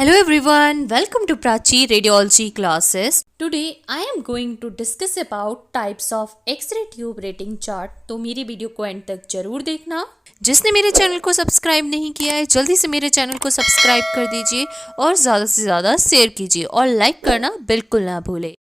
Hello everyone, welcome to Prachi Radiology classes. Today I am going to discuss about types of X-ray tube rating chart. तो मेरी video को and तक जरूर देखना। जिसने मेरे चैनल को सब्सक्राइब नहीं किया है जल्दी से मेरे चैनल को सब्सक्राइब कर दीजिए और ज़्यादा से ज़्यादा शेयर कीजिए और लाइक करना बिल्कुल ना भूले।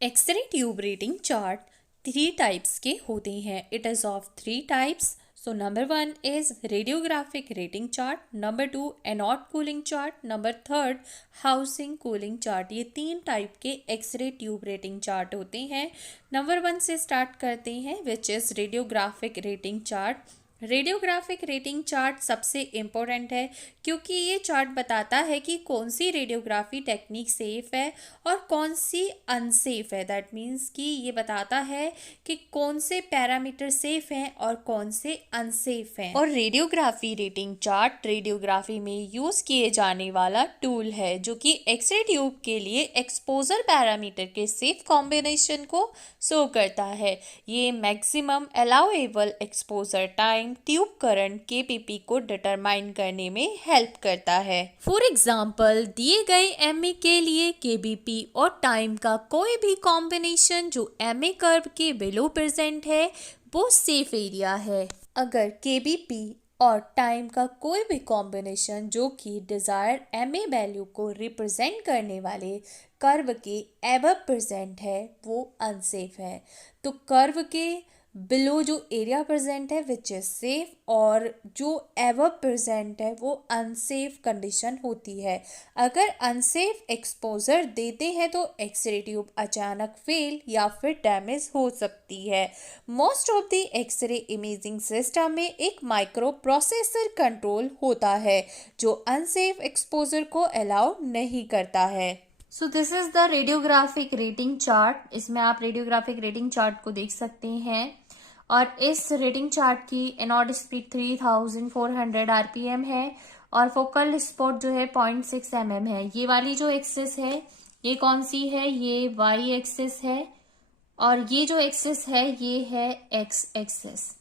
X-ray tube rating chart 3 types के होते हैं. It is of 3 types. So number 1 is radiographic rating chart, number 2 anode cooling chart, number 3 housing cooling chart. ये 3 टाइप के एक्सरे ट्यूब रेटिंग चार्ट होते हैं. नंबर 1 से स्टार्ट करते हैं which is radiographic rating chart. Radiographic rating chart सबसे important है क्योंकि ये चार्ट बताता है कि कौन सी रेडियोग्राफी टेक्निक सेफ़ है और कौन सी अनसेफ है. दैट मीन्स कि ये बताता है कि कौन से पैरामीटर सेफ हैं और कौन से अनसेफ हैं. और रेडियोग्राफी रेटिंग चार्ट रेडियोग्राफी में यूज़ किए जाने वाला टूल है जो कि एक्सरे ट्यूब के लिए एक्सपोजर पैरामीटर के सेफ कॉम्बिनेशन को शो करता है. ये maximum allowable exposure time tube current KPP को डिटरमाइन करने में हेल्प करता है. फॉर एग्जाम्पल दिए गए एमए के लिए केबीपी और टाइम का कोई भी कॉम्बिनेशन जो एमए कर्व के बिलो प्रेजेंट है वो सेफ एरिया है. अगर केबीपी और टाइम का कोई भी कॉम्बिनेशन जो कि डिज़ायर्ड एमए वैल्यू को रिप्रेजेंट करने वाले कर्व के एबव प्रेजेंट है वो अनसेफ है. तो कर्व के बिलो जो एरिया प्रेजेंट है विच इज़ सेफ और जो एवर प्रेजेंट है वो अनसेफ कंडीशन होती है. अगर अनसेफ एक्सपोजर देते हैं तो एक्सरे ट्यूब अचानक फेल या फिर डैमेज हो सकती है. Most of the X ray imaging system में एक माइक्रो प्रोसेसर कंट्रोल होता है जो अनसेफ एक्सपोजर को अलाउ नहीं करता है. So this is the radiographic rating chart. इसमें आप रेडियोग्राफिक रेटिंग चार्ट को देख सकते हैं और इस रेटिंग चार्ट की एनोड स्पीड 3400 आरपीएम है और फोकल स्पॉट जो है 0.6 mm है. ये वाली जो एक्सिस है ये कौन सी है, ये वाई एक्सिस है और ये जो एक्सिस है ये है एक्स एक्सिस.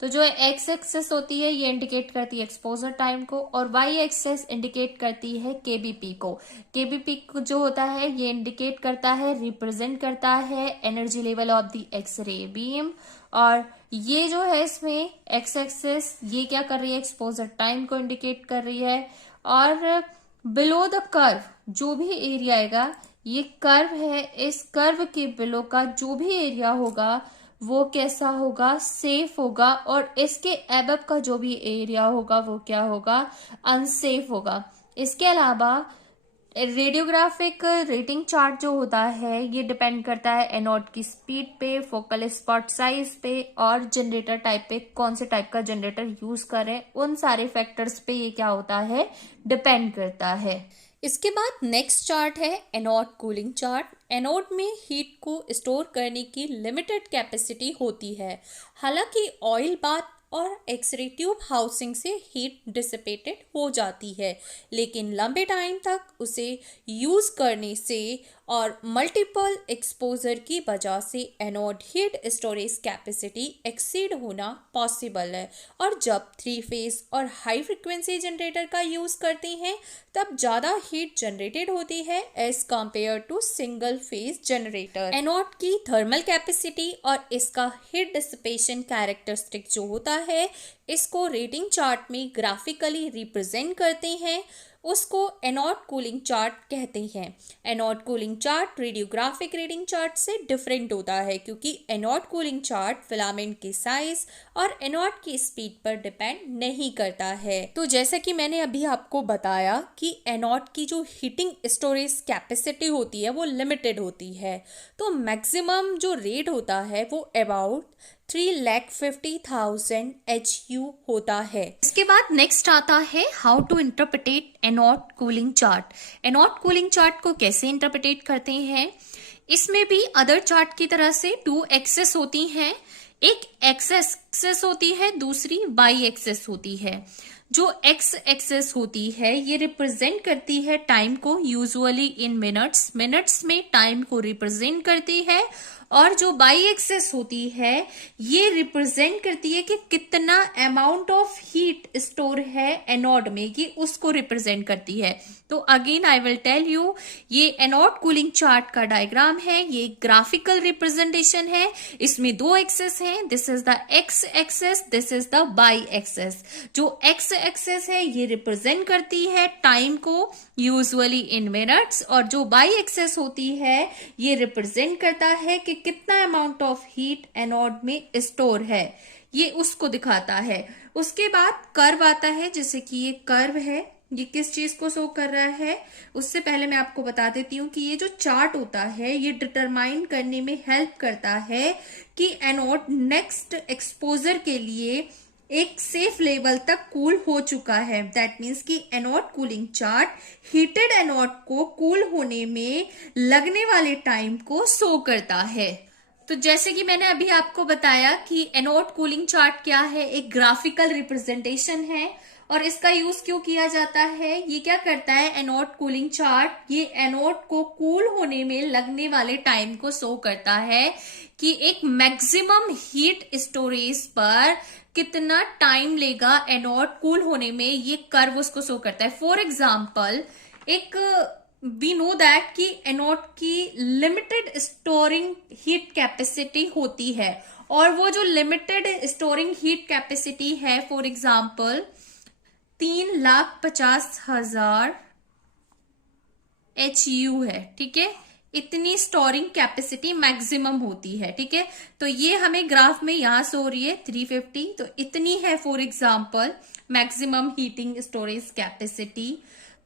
तो जो एक्स एक्सेस होती है ये इंडिकेट करती है एक्सपोजर टाइम को और वाई एक्सेस इंडिकेट करती है केबीपी को. केबीपी जो होता है ये इंडिकेट करता है, रिप्रेजेंट करता है energy level of the X ray beam. और ये जो है इसमें एक्स एक्सेस ये क्या कर रही है, एक्सपोजर टाइम को इंडिकेट कर रही है. और बिलो द कर्व जो भी एरिया आएगा, ये कर्व है, इस कर्व के बिलो का जो भी एरिया होगा वो कैसा होगा, सेफ होगा. और इसके एबव का जो भी एरिया होगा वो क्या होगा, अनसेफ होगा. इसके अलावा रेडियोग्राफिक रेटिंग चार्ट जो होता है ये डिपेंड करता है एनोड की स्पीड पे, फोकल स्पॉट साइज पे और जनरेटर टाइप पे, कौन से टाइप का जनरेटर यूज करें, उन सारे फैक्टर्स पे ये क्या होता है, डिपेंड करता है. इसके बाद नेक्स्ट चार्ट है एनोड कूलिंग चार्ट. एनोड में हीट को स्टोर करने की लिमिटेड कैपेसिटी होती है. हालांकि ऑयल बाथ और एक्सरे ट्यूब हाउसिंग से हीट डिसिपेटेड हो जाती है लेकिन लंबे टाइम तक उसे यूज़ करने से और मल्टीपल एक्सपोजर की वजह से anode heat storage capacity exceed होना पॉसिबल है. और जब 3 फेज और हाई फ्रिक्वेंसी जनरेटर का यूज़ करते हैं तब ज़्यादा हीट जनरेटेड होती है as compare to single phase generator. Anode की थर्मल कैपेसिटी और इसका हीट डिसिपेशन कैरेक्टरिस्टिक जो होता है इसको रेटिंग चार्ट में ग्राफिकली रिप्रेजेंट करते हैं, उसको एनोड कूलिंग चार्ट कहते हैं. Anode cooling chart radiographic rating chart से डिफरेंट होता है क्योंकि एनोड कूलिंग चार्ट फिलामेंट के साइज और एनोड की स्पीड पर डिपेंड नहीं करता है. तो जैसा कि मैंने अभी आपको बताया कि एनोड की जो हीटिंग स्टोरेज कैपेसिटी होती है वो लिमिटेड होती है, तो मैक्सिमम जो रेट होता है वो अबाउट 3,50,000 HU होता है. इसके बाद नेक्स्ट आता है how to interpret anode cooling chart. Anode cooling chart को कैसे इंटरप्रेट करते हैं, इसमें भी अदर चार्ट की तरह से 2 एक्सेस होती हैं. एक एक्स एक्सेस होती है, दूसरी वाई एक्सेस होती है. जो एक्स एक्सेस होती है ये रिप्रेजेंट करती है टाइम को, यूजुअली इन मिनट्स में टाइम को रिप्रेजेंट करती है. और जो बाई एक्सेस होती है ये रिप्रेजेंट करती है कि कितना अमाउंट ऑफ हीट स्टोर है एनोड में, ये उसको रिप्रेजेंट करती है। तो again I will tell you, ये एनोड कूलिंग चार्ट का डायग्राम है, ये ग्राफिकल रिप्रेजेंटेशन है। इसमें दो एक्सेस हैं, this is the X axes, this is the Y axes. जो एक्स एक्सेस है ये रिप्रेजेंट करती है टाइम को यूजुअली इन मिनट्स, और जो बाई एक्सेस होती है ये रिप्रेजेंट करता है कि कितना अमाउंट ऑफ हीट एनोड में स्टोर है, ये उसको दिखाता है। उसके बाद कर्व आता है, जैसे कि ये कर्व है, ये किस चीज को शो कर रहा है। उससे पहले मैं आपको बता देती हूँ कि ये जो चार्ट होता है ये डिटरमाइन करने में हेल्प करता है कि एनोड नेक्स्ट एक्सपोजर के लिए एक सेफ लेवल तक कूल हो चुका है। दैट मीन्स कि anode cooling chart heated anode को कूल होने में लगने वाले टाइम को शो करता है। तो जैसे कि मैंने अभी आपको बताया कि एनोड कूलिंग चार्ट क्या है, एक ग्राफिकल रिप्रेजेंटेशन है। और इसका यूज क्यों किया जाता है, ये क्या करता है एनोड कूलिंग चार्ट, ये एनोड को कूल होने में लगने वाले टाइम को शो करता है कि एक मैक्सिमम हीट स्टोरेज पर कितना टाइम लेगा एनोड कूल होने में, ये कर्व उसको शो करता है। फॉर एग्जाम्पल, एक वी नो दैट कि एनोड की लिमिटेड स्टोरिंग हीट कैपेसिटी होती है, और वो जो लिमिटेड स्टोरिंग हीट कैपेसिटी है फॉर एग्जाम्पल 3,50,000 HU है, ठीक है। इतनी स्टोरिंग कैपेसिटी मैक्सिमम होती है, ठीक है। तो ये हमें ग्राफ में यहां से हो रही है 350, तो इतनी है for example maximum heating storage capacity.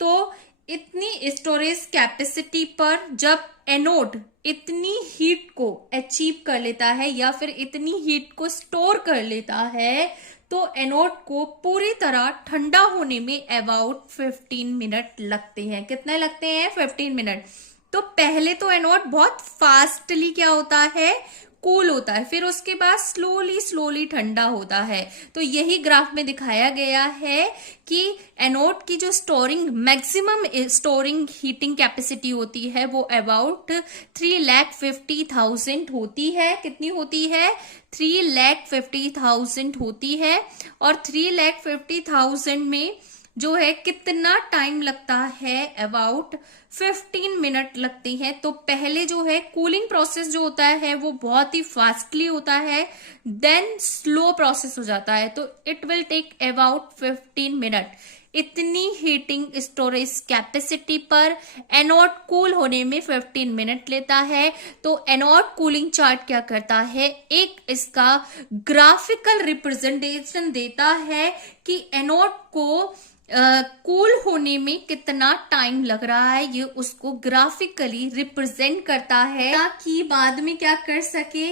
तो इतनी स्टोरेज कैपेसिटी पर जब एनोड इतनी हीट को अचीव कर लेता है या फिर इतनी हीट को स्टोर कर लेता है, तो एनोड को पूरी तरह ठंडा होने में अबाउट 15 मिनट लगते हैं। कितने लगते हैं? 15 मिनट। तो पहले तो एनोड बहुत फास्टली क्या होता है, कूल होता है, फिर उसके बाद स्लोली स्लोली ठंडा होता है। तो यही ग्राफ में दिखाया गया है कि एनोड की जो storing maximum storing heating capacity होती है वो अबाउट 3,50,000 होती है। कितनी होती है? 3,50,000 होती है। और 3,50,000 में जो है कितना टाइम लगता है, अबाउट 15 मिनट लगती हैं। तो पहले जो है कूलिंग प्रोसेस जो होता है वो बहुत ही फास्टली होता है, देन स्लो प्रोसेस हो जाता है, तो it will take about 15 minute. इतनी हीटिंग स्टोरेज कैपेसिटी पर एनोड कूल होने में 15 मिनट लेता है। तो एनोड कूलिंग चार्ट क्या करता है, एक इसका ग्राफिकल रिप्रेजेंटेशन देता है कि एनोड को कूल होने में कितना टाइम लग रहा है, ये उसको ग्राफिकली रिप्रेजेंट करता है ताकि बाद में क्या कर सके,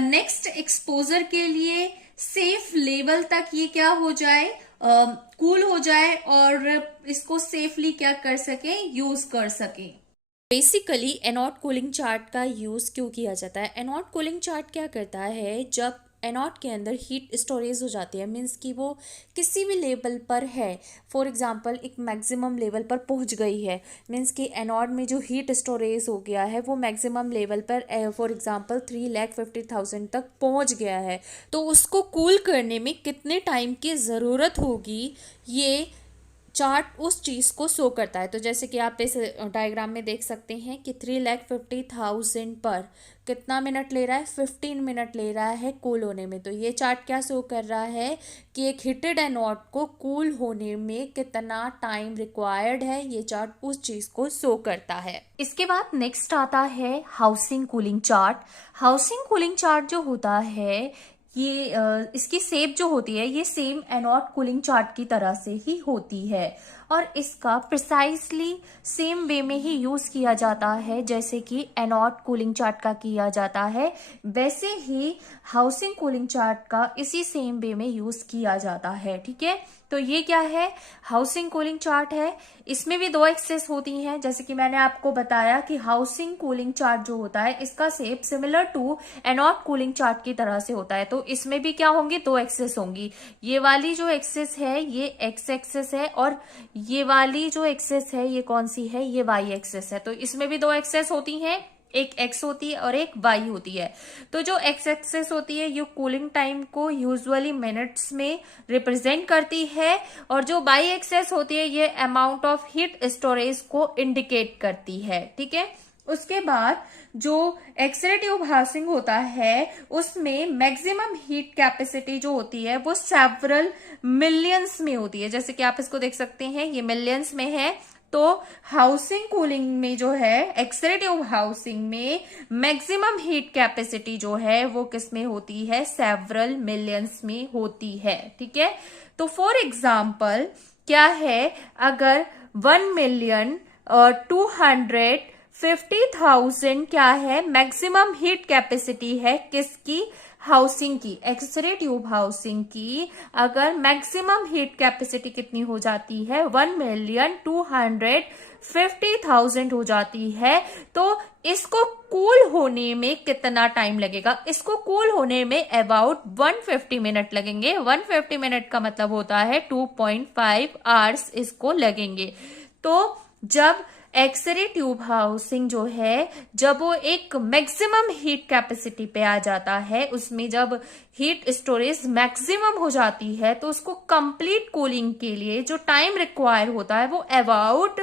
नेक्स्ट एक्सपोजर के लिए सेफ लेवल तक ये क्या हो जाए, कूल हो जाए और इसको सेफली क्या कर सके, यूज कर सके। बेसिकली एनोड कूलिंग चार्ट का यूज क्यों किया जाता है? एनोड कूलिंग चार्ट क्या करता है, जब एनोड के अंदर हीट स्टोरेज हो जाती है, मीन्स कि वो किसी भी लेवल पर है, फॉर एग्जांपल एक मैक्सिमम लेवल पर पहुंच गई है, मीन्स कि एनोड में जो हीट स्टोरेज हो गया है वो मैक्सिमम लेवल पर फॉर एग्जांपल 3,50,000 तक पहुंच गया है, तो उसको कूल करने में कितने टाइम की ज़रूरत होगी, ये चार्ट उस चीज़ को शो करता है। तो जैसे कि आप इस डायग्राम में देख सकते हैं कि 3,50,000 पर कितना मिनट ले रहा है, 15 मिनट ले रहा है कूल होने में। तो ये चार्ट क्या शो कर रहा है कि एक हीटेड एनोड को कूल होने में कितना टाइम रिक्वायर्ड है, ये चार्ट उस चीज़ को शो करता है। इसके बाद नेक्स्ट आता है housing cooling chart. Housing cooling chart जो होता है ये इसकी शेप जो होती है ये सेम एनोड कूलिंग चार्ट की तरह से ही होती है, और इसका प्रिसाइसली सेम वे में ही यूज किया जाता है जैसे कि एनोड कूलिंग चार्ट का किया जाता है, वैसे ही हाउसिंग कूलिंग चार्ट का इसी सेम वे में यूज किया जाता है, ठीक है। तो ये क्या है, हाउसिंग कूलिंग चार्ट है। इसमें भी दो एक्सेस होती हैं, जैसे कि मैंने आपको बताया कि हाउसिंग कूलिंग चार्ट जो होता है इसका shape similar to anode cooling chart की तरह से होता है। तो इसमें भी क्या होंगी, दो एक्सेस होंगी। ये वाली जो एक्सेस है ये एक्स एक्सेस है, और ये वाली जो एक्सेस है ये कौन सी है, ये वाई एक्सेस है। तो इसमें भी दो एक्सेस होती हैं, एक एक्स होती है और एक वाई होती है। तो जो एक्स एक्सेस होती है ये कूलिंग टाइम को यूजुअली मिनट्स में रिप्रेजेंट करती है, और जो वाई एक्सेस होती है ये अमाउंट ऑफ हीट स्टोरेज को इंडिकेट करती है। ठीक है, उसके बाद जो एक्सरे ट्यूब हाउसिंग होता है उसमें मैक्सिमम हीट कैपेसिटी जो होती है वो सेवरल मिलियंस में होती है। जैसे कि आप इसको देख सकते हैं, ये मिलियंस में है। तो हाउसिंग कूलिंग में जो है एक्सरे ट्यूब हाउसिंग में मैक्सिमम हीट कैपेसिटी जो है वो किस में होती है, सेवरल मिलियंस में होती है। ठीक है, तो फॉर एग्जाम्पल क्या है, अगर 1,250,000 क्या है मैक्सिमम हीट कैपेसिटी है किसकी, हाउसिंग की, एक्सरे ट्यूब हाउसिंग की, अगर मैक्सिमम हीट कैपेसिटी कितनी हो जाती है 1,250,000 हो जाती है, तो इसको कूल होने में कितना टाइम लगेगा, इसको कूल होने में अबाउट 150 मिनट लगेंगे। 150 मिनट का मतलब होता है 2.5 आवर्स इसको लगेंगे। तो जब एक्सरे ट्यूब हाउसिंग जो है जब वो एक मैक्सिमम हीट कैपेसिटी पे आ जाता है, उसमें जब हीट स्टोरेज मैक्सिमम हो जाती है तो उसको कंप्लीट कूलिंग के लिए जो टाइम रिक्वायर होता है वो अबाउट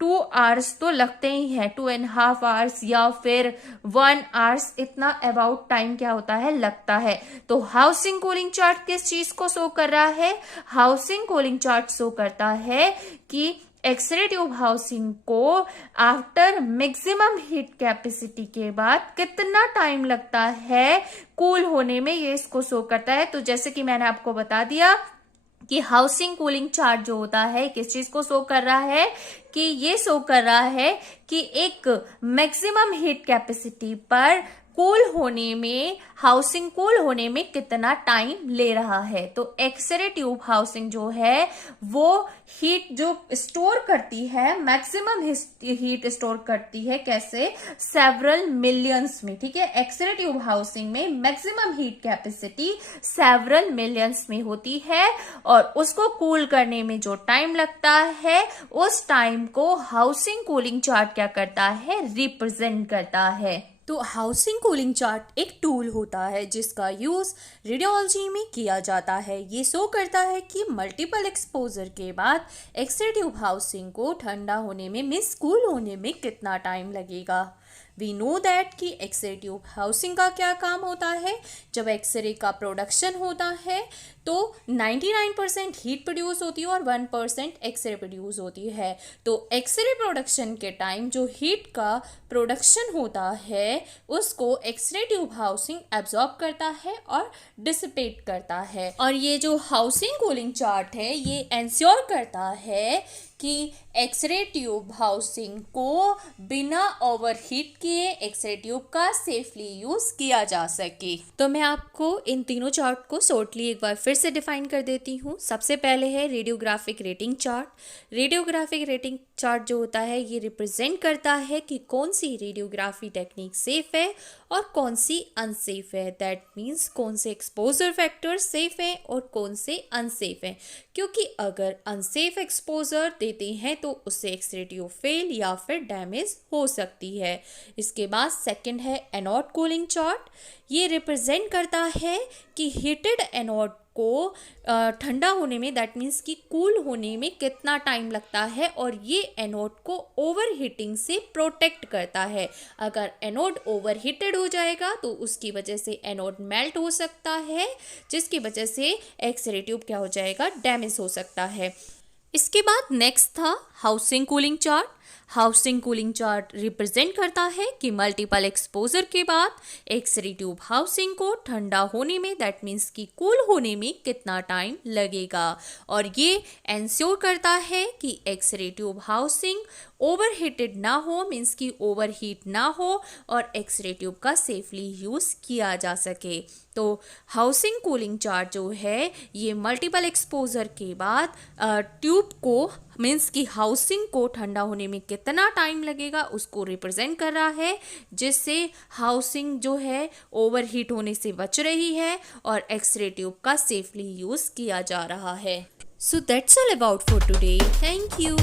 2 आवर्स तो लगते ही है, 2.5 आवर्स या फिर 1 आवर्स, इतना अबाउट टाइम क्या होता है, लगता है। तो हाउसिंग कूलिंग चार्ट किस चीज को शो कर रहा है, हाउसिंग कूलिंग चार्ट शो करता है कि एक्सरे ट्यूब हाउसिंग को आफ्टर मैक्सिमम हीट कैपेसिटी के बाद कितना टाइम लगता है कूल होने में, ये इसको शो करता है। तो जैसे कि मैंने आपको बता दिया कि हाउसिंग कूलिंग चार्ट जो होता है किस चीज को शो कर रहा है, कि ये शो कर रहा है कि एक मैक्सिमम हीट कैपेसिटी पर कूल होने में, हाउसिंग कूल होने में कितना टाइम ले रहा है। तो एक्सरे ट्यूब हाउसिंग जो है वो हीट जो स्टोर करती है, मैक्सिमम हीट स्टोर करती है कैसे, सेवरल मिलियंस में। ठीक है, एक्सरे ट्यूब हाउसिंग में maximum heat capacity several millions में होती है, और उसको कूल करने में जो टाइम लगता है उस टाइम को हाउसिंग कूलिंग चार्ट क्या करता है, रिप्रेजेंट करता है। तो हाउसिंग कूलिंग चार्ट एक टूल होता है जिसका यूज़ रेडियोलॉजी में किया जाता है। ये शो करता है कि मल्टीपल एक्सपोजर के बाद एक्सरे ट्यूब हाउसिंग को ठंडा होने में, मीन्स कूल होने में कितना टाइम लगेगा। वी नो दैट कि एक्सरे ट्यूब हाउसिंग का क्या काम होता है। जब एक्सरे का प्रोडक्शन होता है तो 99% हीट प्रोड्यूस होती है और 1% एक्सरे प्रोड्यूस होती है। तो एक्सरे प्रोडक्शन के टाइम जो हीट का प्रोडक्शन होता है उसको एक्सरे ट्यूब हाउसिंग एब्जॉर्ब करता है और डिसिपेट करता है। और ये जो हाउसिंग कूलिंग चार्ट है ये एंश्योर करता है कि एक्सरे ट्यूब हाउसिंग को बिना ओवरहीट किए एक्सरे ट्यूब का सेफली यूज किया जा सके। तो मैं आपको इन तीनों चार्ट को शॉर्टली एक बार फिर से डिफाइन कर देती हूँ। सबसे पहले है radiographic rating chart. Radiographic rating chart जो होता है ये रिप्रेजेंट करता है कि कौन सी रेडियोग्राफी टेक्निक सेफ है और कौन सी अनसेफ है। दैट मीन्स कौन से एक्सपोजर फैक्टर सेफ है और कौन से अनसेफ है, क्योंकि अगर अनसेफ एक्सपोजर देते हैं तो उससे एक्सरे ट्यूब फेल या फिर डैमेज हो सकती है। इसके बाद सेकंड है एनोड कूलिंग चार्ट। ये रिप्रेजेंट करता है कि हीटेड एनोड को ठंडा होने में, दैट मीन्स कि कूल होने में कितना टाइम लगता है, और ये एनोड को ओवर हीटिंग से प्रोटेक्ट करता है। अगर एनोड ओवर हीटेड हो जाएगा तो उसकी वजह से एनोड मेल्ट हो सकता है, जिसकी वजह से एक्सरे ट्यूब क्या हो जाएगा, डैमेज हो सकता है। इसके बाद नेक्स्ट था housing cooling chart. Housing cooling chart represent करता है कि मल्टीपल एक्सपोजर के बाद एक्सरे ट्यूब हाउसिंग को ठंडा होने में, दैट मीन्स कि कूल होने में कितना टाइम लगेगा, और ये एंश्योर करता है कि एक्सरे ट्यूब हाउसिंग ओवरहीटेड ना हो, मीन्स कि ओवरहीट ना हो और एक्सरे ट्यूब का सेफली यूज़ किया जा सके। तो हाउसिंग कूलिंग चार्ट जो है ये मल्टीपल एक्सपोजर के बाद ट्यूब को, मीन्स कि हाउसिंग को ठंडा होने में कितना टाइम लगेगा उसको रिप्रेजेंट कर रहा है, जिससे हाउसिंग जो है ओवरहीट होने से बच रही है और एक्सरे ट्यूब का सेफली यूज़ किया जा रहा है। So that's all about for today. Thank you.